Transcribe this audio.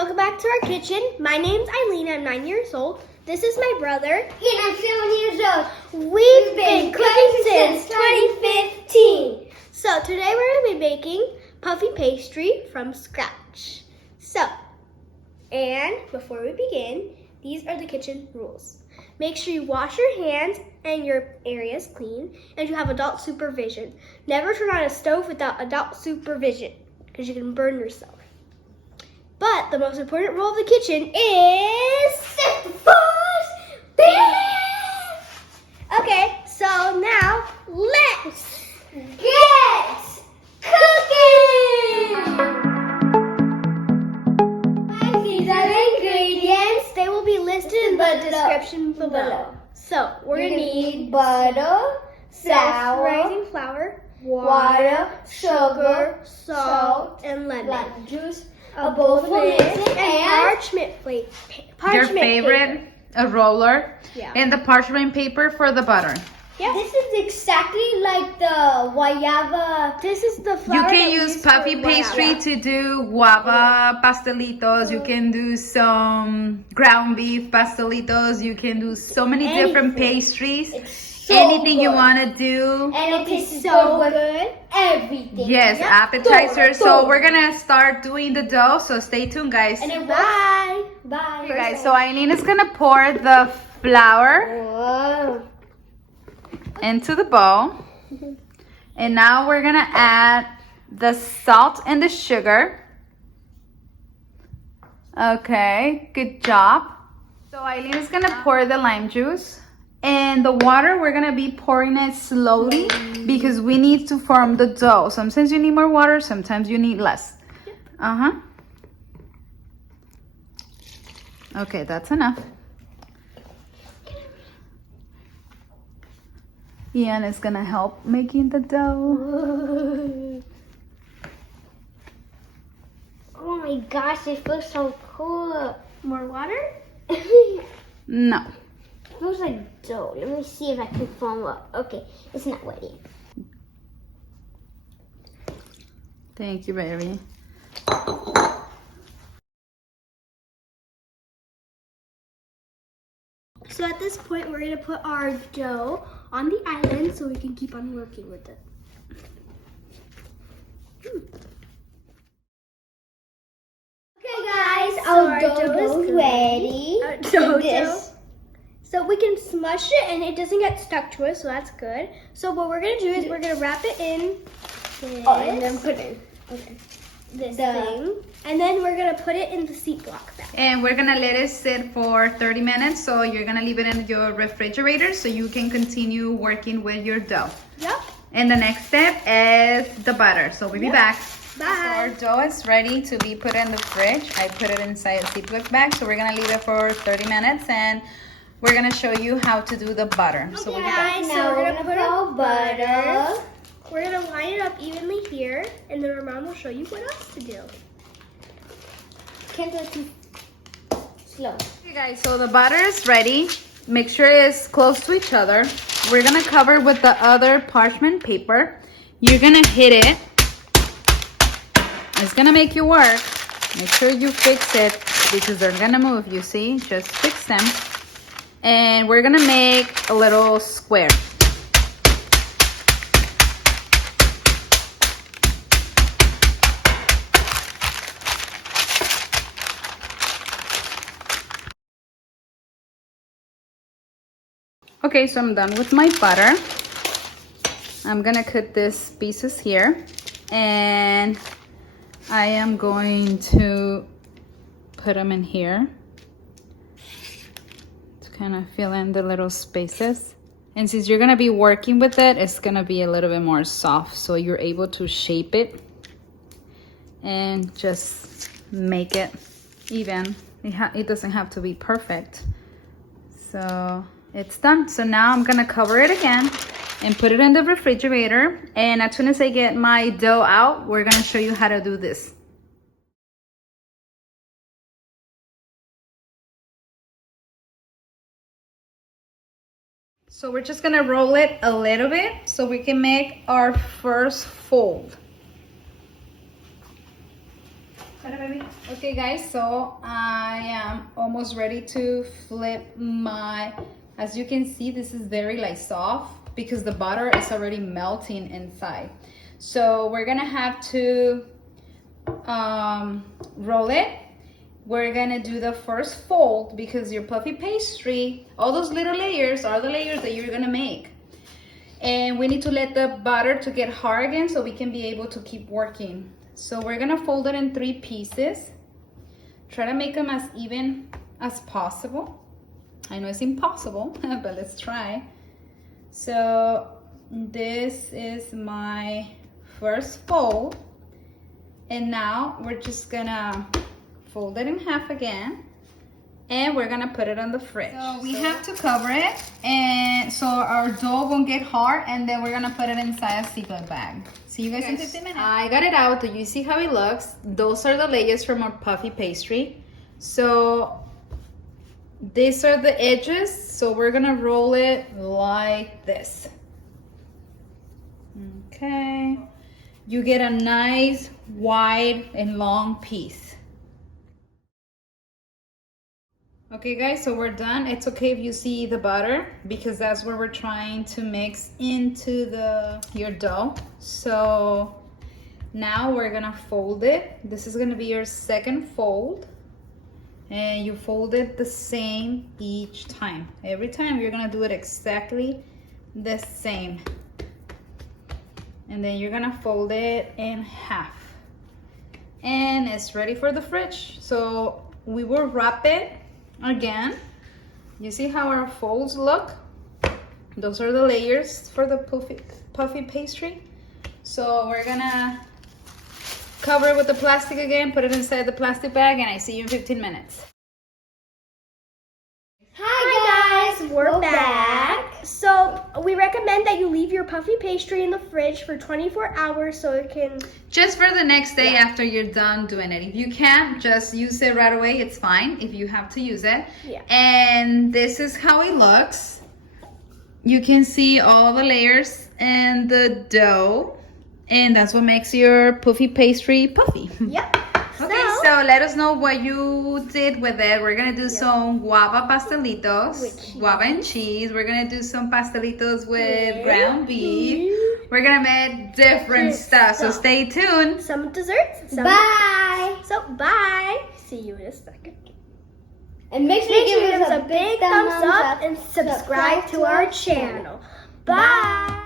welcome back to our kitchen. My name's Eileen, I'm 9 years old. This is my brother. And I'm 7 years old. We've been cooking since 2015. So today we're going to be making puffy pastry from scratch. And before we begin, these are the kitchen rules. Make sure you wash your hands and your areas clean, and you have adult supervision. Never turn on a stove without adult supervision, because you can burn yourself. But the most important rule of the kitchen is set the first business. Okay, so now let's get cooking. These are the ingredients. They will be listed in the description below. So we're gonna need butter, self-rising flour, water, sugar, salt, and lemon juice, a bowl for mixing, and parchment paper. Your favorite, a roller, Yeah. and the parchment paper for the butter. Yeah. This is exactly like the guava. This is the You flour can that we use puffy for pastry guava. to do guava pastelitos. You can do some ground beef pastelitos. You can do so many different pastries. So Anything you good. want to do. And it It's tastes so good with good. everything. Yes, Yep. appetizer. So Todo. we're gonna start doing the dough. So stay tuned, guys. And it Bye. Bye. Okay, guys. So Eileen is gonna pour the flour Whoa. into the bowl. And now we're gonna add the salt and the sugar. Okay, good job. So Eileen is gonna pour the lime juice. And the water, we're gonna be pouring it slowly because we need to form the dough. Sometimes you need more water, sometimes you need less. Okay, that's enough. Ian is gonna help making the dough. Oh my gosh, it feels so cool. More water? No. It feels like dough. Let me see if I can foam up. Okay, it's not wet yet. Thank you, baby. So at this point, we're going to put our dough on the island so we can keep on working with it. Okay, guys, So our our dough dough is is ready. Our Look dough at this. So we can smush it and it doesn't get stuck to us, so that's good. So what we're going to do is we're going to wrap it in this, Oh, and then put it. Okay. this thing. And then we're going to put it in the seat block bag. And we're gonna let it sit for 30 minutes. So you're gonna leave it in your refrigerator so you can continue working with your dough. Yep. And the next step is the butter. So we'll be back. So our Bye. dough is ready to be put in the fridge. I put it inside a Ziploc bag. So we're gonna leave it for 30 minutes and we're gonna show you how to do the butter. So we'll be back. Guys, so Now we're going to put our our butter. We're going to line it up evenly here, and then our mom will show you what else to do. Can't go too slow. Okay guys, so the butter is ready. Make sure it's close to each other. We're gonna cover with the other parchment paper. You're gonna hit it. It's gonna make you work. Make sure you fix it because they're gonna move, you see? Just fix them. And we're gonna make a little square. Okay, so I'm done with my butter. I'm gonna cut these pieces here and I am going to put them in here to kind of fill in the little spaces. And since you're gonna be working with it, it's gonna be a little bit more soft so you're able to shape it and just make it even. It doesn't have to be perfect. So it's done. So now I'm gonna cover it again and put it in the refrigerator. And as soon as I get my dough out, we're gonna show you how to do this. So we're just gonna roll it a little bit so we can make our first fold. Okay guys, so I am almost ready to flip my, as you can see, this is very like soft because the butter is already melting inside. So we're gonna have to roll it. We're gonna do the first fold because your puffy pastry, all those little layers are the layers that you're gonna make. And we need to let the butter to get hard again so we can be able to keep working. So we're gonna fold it in 3 pieces. Try to make them as even as possible. I know it's impossible, but let's try. So this is my first fold. And now we're just gonna fold it in half again. And we're gonna put it on the fridge. So we have to cover it, and so our dough won't get hard, and then we're gonna put it inside a Ziploc bag. See you guys in 15 minutes. I got it out. Do you see how it looks? Those are the layers from our puffy pastry. So these are the edges. So we're gonna roll it like this. Okay. You get a nice wide and long piece. Okay guys, so we're done. It's okay if you see the butter because that's where we're trying to mix into your dough. So now we're gonna fold it. This is gonna be your second fold. And you fold it the same each time. Every time you're gonna do it exactly the same. And then you're gonna fold it in half. And it's ready for the fridge. So we will wrap it again. You see how our folds look? Those are the layers for the puffy pastry. So we're gonna cover it with the plastic again, put it inside the plastic bag, and I see you in 15 minutes. Hi guys, we're back. So we recommend that you leave your puffy pastry in the fridge for 24 hours so it can... Just for the next day after you're done doing it. If you can't, just use it right away. It's fine if you have to use it. Yeah. And this is how it looks. You can see all the layers and the dough. And that's what makes your puffy pastry puffy. Yep. Okay, so let us know what you did with it. We're gonna do some guava pastelitos, guava and cheese. We're gonna do some pastelitos with ground beef. We're gonna make different stuff, so stay tuned. Some desserts. Bye. So bye. See you in a second. And make sure you give us a big thumbs up and subscribe to our channel. Bye.